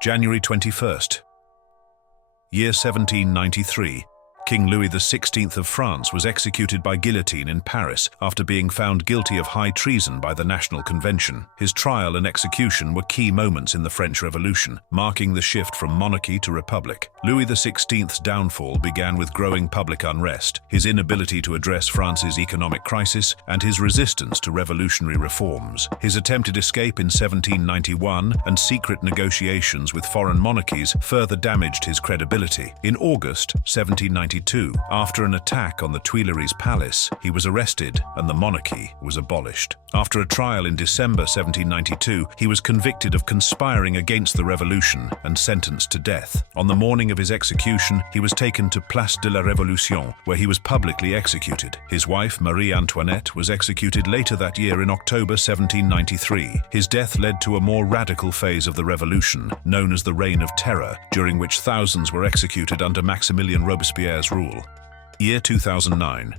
January 21st. Year 1793. King Louis XVI of France was executed by guillotine in Paris after being found guilty of high treason by the National Convention. His trial and execution were key moments in the French Revolution, marking the shift from monarchy to republic. Louis XVI's downfall began with growing public unrest, his inability to address France's economic crisis, and his resistance to revolutionary reforms. His attempted escape in 1791 and secret negotiations with foreign monarchies further damaged his credibility. In August 1792, after an attack on the Tuileries Palace, he was arrested and the monarchy was abolished. After a trial in December 1792, he was convicted of conspiring against the revolution and sentenced to death. On the morning of his execution, he was taken to Place de la Révolution, where he was publicly executed. His wife, Marie Antoinette, was executed later that year in October 1793. His death led to a more radical phase of the revolution, known as the Reign of Terror, during which thousands were executed under Maximilien Robespierre's rule. Year 2009.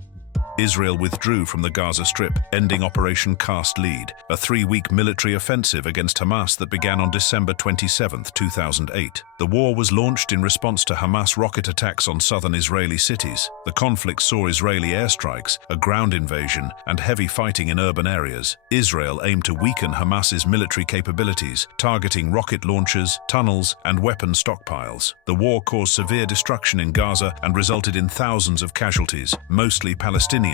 Israel withdrew from the Gaza Strip, ending Operation Cast Lead, a 3-week military offensive against Hamas that began on December 27, 2008. The war was launched in response to Hamas rocket attacks on southern Israeli cities. The conflict saw Israeli airstrikes, a ground invasion, and heavy fighting in urban areas. Israel aimed to weaken Hamas's military capabilities, targeting rocket launchers, tunnels, and weapon stockpiles. The war caused severe destruction in Gaza and resulted in thousands of casualties, mostly Palestinians,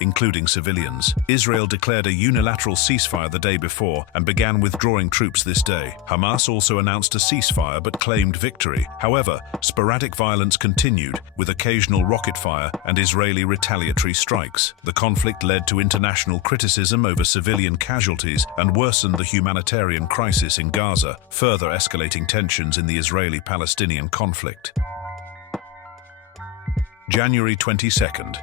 including civilians. Israel declared a unilateral ceasefire the day before and began withdrawing troops this day. Hamas also announced a ceasefire but claimed victory. However, sporadic violence continued, with occasional rocket fire and Israeli retaliatory strikes. The conflict led to international criticism over civilian casualties and worsened the humanitarian crisis in Gaza, further escalating tensions in the Israeli-Palestinian conflict. January 22nd.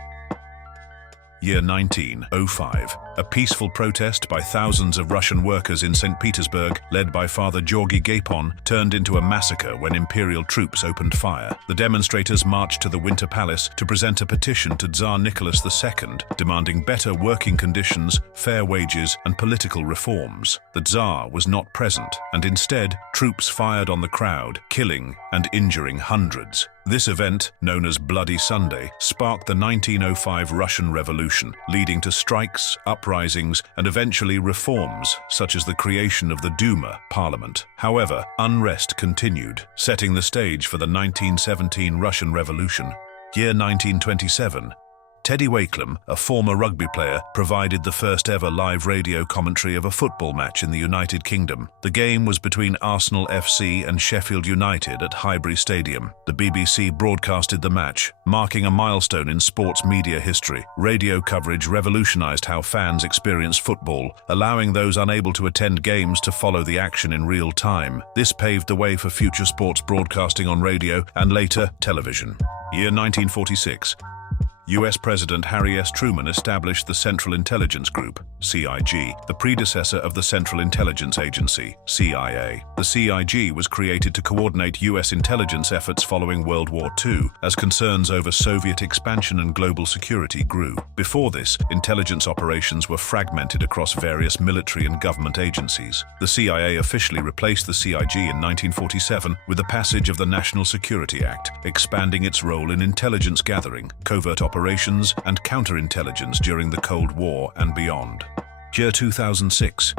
Year 1905. A peaceful protest by thousands of Russian workers in St. Petersburg, led by Father Georgy Gapon, turned into a massacre when imperial troops opened fire. The demonstrators marched to the Winter Palace to present a petition to Tsar Nicholas II, demanding better working conditions, fair wages, and political reforms. The Tsar was not present, and instead, troops fired on the crowd, killing and injuring hundreds. This event, known as Bloody Sunday, sparked the 1905 Russian Revolution, leading to strikes, uprisings, and eventually reforms, such as the creation of the Duma, parliament. However, unrest continued, setting the stage for the 1917 Russian Revolution. Year 1927. Teddy Wakelam, a former rugby player, provided the first ever live radio commentary of a football match in the United Kingdom. The game was between Arsenal FC and Sheffield United at Highbury Stadium. The BBC broadcasted the match, marking a milestone in sports media history. Radio coverage revolutionized how fans experienced football, allowing those unable to attend games to follow the action in real time. This paved the way for future sports broadcasting on radio and later television. Year 1946. U.S. President Harry S. Truman established the Central Intelligence Group, CIG, the predecessor of the Central Intelligence Agency, CIA. The CIG was created to coordinate U.S. intelligence efforts following World War II, as concerns over Soviet expansion and global security grew. Before this, intelligence operations were fragmented across various military and government agencies. The CIA officially replaced the CIG in 1947 with the passage of the National Security Act, expanding its role in intelligence gathering, covert operations, and counterintelligence during the Cold War and beyond. Year 2006.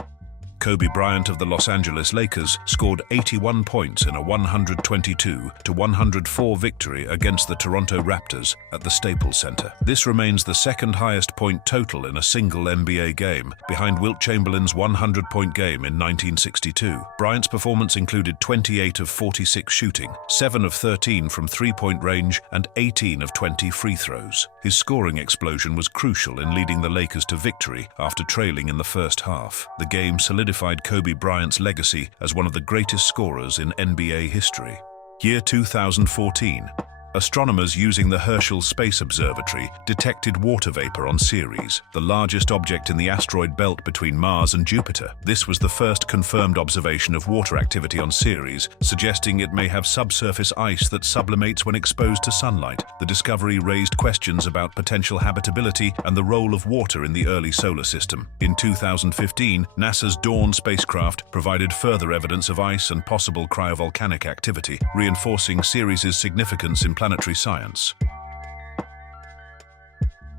Kobe Bryant of the Los Angeles Lakers scored 81 points in a 122-104 victory against the Toronto Raptors at the Staples Center. This remains the second highest point total in a single NBA game, behind Wilt Chamberlain's 100-point game in 1962. Bryant's performance included 28 of 46 shooting, 7 of 13 from three-point range, and 18 of 20 free throws. His scoring explosion was crucial in leading the Lakers to victory after trailing in the first half. The game solidified Kobe Bryant's legacy as one of the greatest scorers in NBA history. Year 2014. Astronomers using the Herschel Space Observatory detected water vapor on Ceres, the largest object in the asteroid belt between Mars and Jupiter. This was the first confirmed observation of water activity on Ceres, suggesting it may have subsurface ice that sublimates when exposed to sunlight. The discovery raised questions about potential habitability and the role of water in the early solar system. In 2015, NASA's Dawn spacecraft provided further evidence of ice and possible cryovolcanic activity, reinforcing Ceres' significance in planetary science.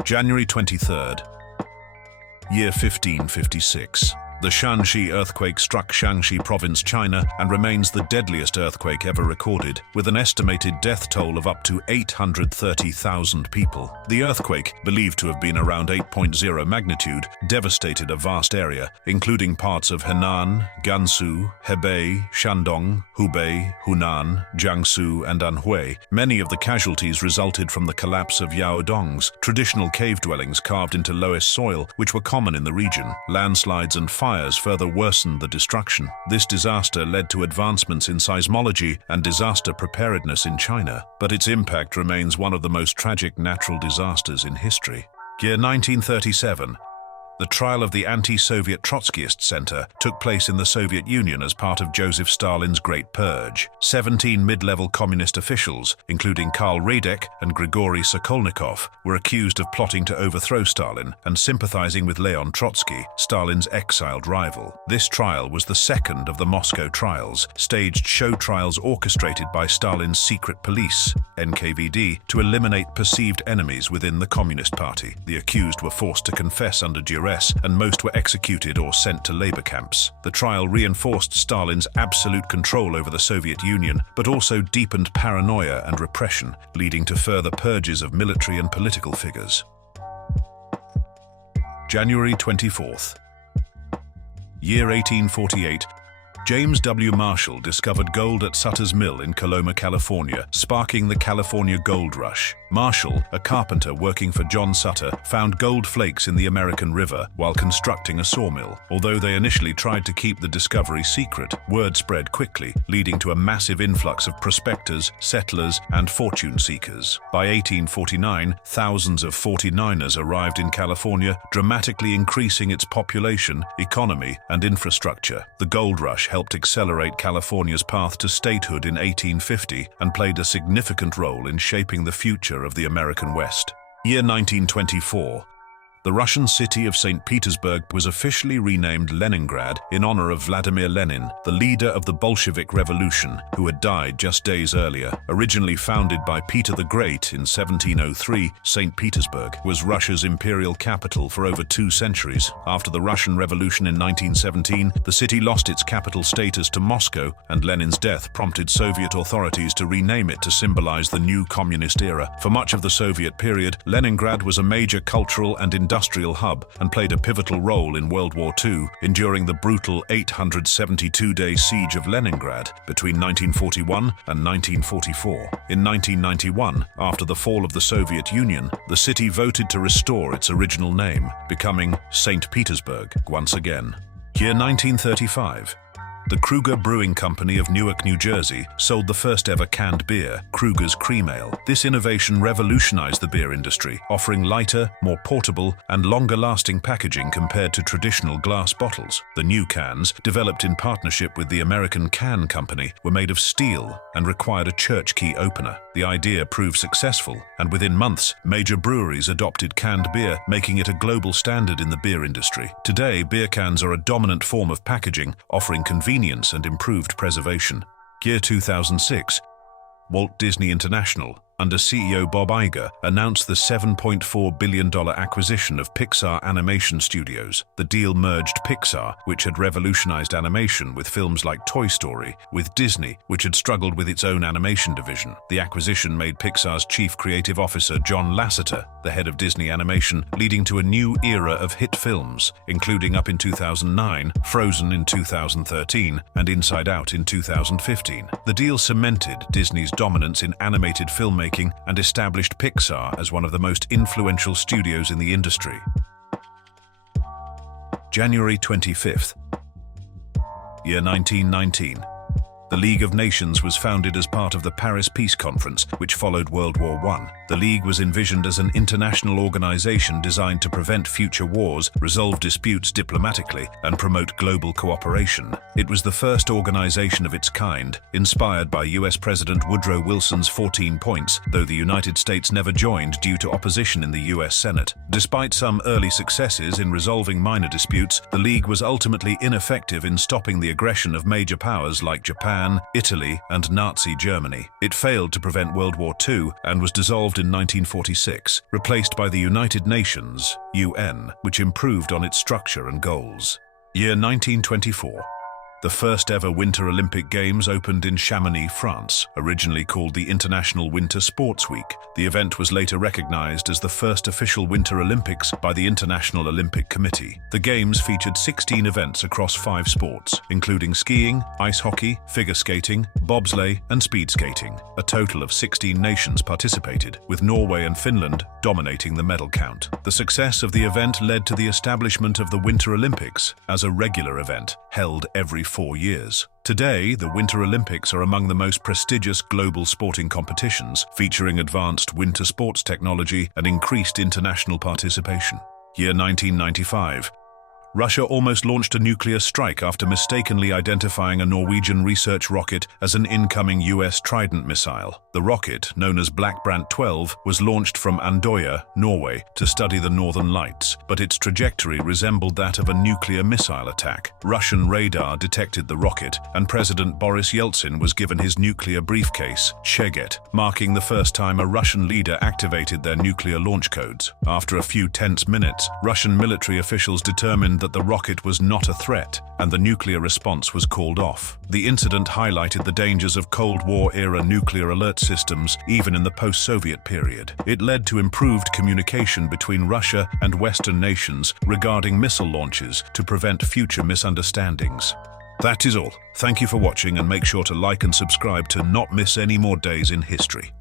January 23rd, year 1556. The Shanxi earthquake struck Shanxi province, China, and remains the deadliest earthquake ever recorded, with an estimated death toll of up to 830,000 people. The earthquake, believed to have been around 8.0 magnitude, devastated a vast area, including parts of Henan, Gansu, Hebei, Shandong, Hubei, Hunan, Jiangsu, and Anhui. Many of the casualties resulted from the collapse of yaodongs, traditional cave dwellings carved into loess soil, which were common in the region. Landslides and fires further worsened the destruction. This disaster led to advancements in seismology and disaster preparedness in China, but its impact remains one of the most tragic natural disasters in history. Year 1937. The trial of the anti-Soviet Trotskyist Center took place in the Soviet Union as part of Joseph Stalin's Great Purge. 17 mid-level communist officials, including Karl Radek and Grigory Sokolnikov, were accused of plotting to overthrow Stalin and sympathizing with Leon Trotsky, Stalin's exiled rival. This trial was the second of the Moscow trials, staged show trials orchestrated by Stalin's secret police, NKVD, to eliminate perceived enemies within the Communist Party. The accused were forced to confess under duress, and most were executed or sent to labor camps. The trial reinforced Stalin's absolute control over the Soviet Union, but also deepened paranoia and repression, leading to further purges of military and political figures. January 24th. Year 1848. James W. Marshall discovered gold at Sutter's Mill in Coloma, California, sparking the California Gold Rush. Marshall, a carpenter working for John Sutter, found gold flakes in the American River while constructing a sawmill. Although they initially tried to keep the discovery secret, word spread quickly, leading to a massive influx of prospectors, settlers, and fortune seekers. By 1849, thousands of 49ers arrived in California, dramatically increasing its population, economy, and infrastructure. The gold rush helped accelerate California's path to statehood in 1850 and played a significant role in shaping the future of the American West. Year 1924. The Russian city of St. Petersburg was officially renamed Leningrad in honor of Vladimir Lenin, the leader of the Bolshevik Revolution, who had died just days earlier. Originally founded by Peter the Great in 1703, St. Petersburg was Russia's imperial capital for over 2 centuries. After the Russian Revolution in 1917, the city lost its capital status to Moscow, and Lenin's death prompted Soviet authorities to rename it to symbolize the new communist era. For much of the Soviet period, Leningrad was a major cultural and industrial hub and played a pivotal role in World War II, enduring the brutal 872-day siege of Leningrad between 1941 and 1944. In 1991, after the fall of the Soviet Union, the city voted to restore its original name, becoming St. Petersburg once again. Year 1935. The Kruger Brewing Company of Newark, New Jersey, sold the first ever canned beer, Kruger's Cream Ale. This innovation revolutionized the beer industry, offering lighter, more portable, and longer-lasting packaging compared to traditional glass bottles. The new cans, developed in partnership with the American Can Company, were made of steel and required a church key opener. The idea proved successful, and within months, major breweries adopted canned beer, making it a global standard in the beer industry. Today, beer cans are a dominant form of packaging, offering convenience and improved preservation. Year 2006. Walt Disney International, under CEO Bob Iger, announced the $7.4 billion acquisition of Pixar Animation Studios. The deal merged Pixar, which had revolutionized animation with films like Toy Story, with Disney, which had struggled with its own animation division. The acquisition made Pixar's chief creative officer John Lasseter the head of Disney Animation, leading to a new era of hit films, including up in 2009, Frozen in 2013, and Inside Out in 2015. The deal cemented Disney's dominance in animated filmmaking and established Pixar as one of the most influential studios in the industry. January 25th, year 1919. The League of Nations was founded as part of the Paris Peace Conference, which followed World War I. The League was envisioned as an international organization designed to prevent future wars, resolve disputes diplomatically, and promote global cooperation. It was the first organization of its kind, inspired by US President Woodrow Wilson's 14 points, though the United States never joined due to opposition in the US Senate. Despite some early successes in resolving minor disputes, the League was ultimately ineffective in stopping the aggression of major powers like Japan, Italy, and Nazi Germany. It failed to prevent World War II and was dissolved in 1946, replaced by the United Nations, UN, which improved on its structure and goals. Year 1924. The first ever Winter Olympic Games opened in Chamonix, France, originally called the International Winter Sports Week. The event was later recognized as the first official Winter Olympics by the International Olympic Committee. The Games featured 16 events across 5 sports, including skiing, ice hockey, figure skating, bobsleigh, and speed skating. A total of 16 nations participated, with Norway and Finland dominating the medal count. The success of the event led to the establishment of the Winter Olympics as a regular event, held every 4 years. Today, the Winter Olympics are among the most prestigious global sporting competitions, featuring advanced winter sports technology and increased international participation. Year 1995. Russia almost launched a nuclear strike after mistakenly identifying a Norwegian research rocket as an incoming US Trident missile. The rocket, known as Bryant 12, was launched from Andøya, Norway, to study the northern lights, but its trajectory resembled that of a nuclear missile attack. Russian radar detected the rocket, and President Boris Yeltsin was given his nuclear briefcase, Cheget, marking the first time a Russian leader activated their nuclear launch codes. After a few tense minutes, Russian military officials determined that the rocket was not a threat, and the nuclear response was called off. The incident highlighted the dangers of Cold War-era nuclear alert systems, even in the post-Soviet period. It led to improved communication between Russia and Western nations regarding missile launches to prevent future misunderstandings. That is all. Thank you for watching, and make sure to like and subscribe to not miss any more days in history.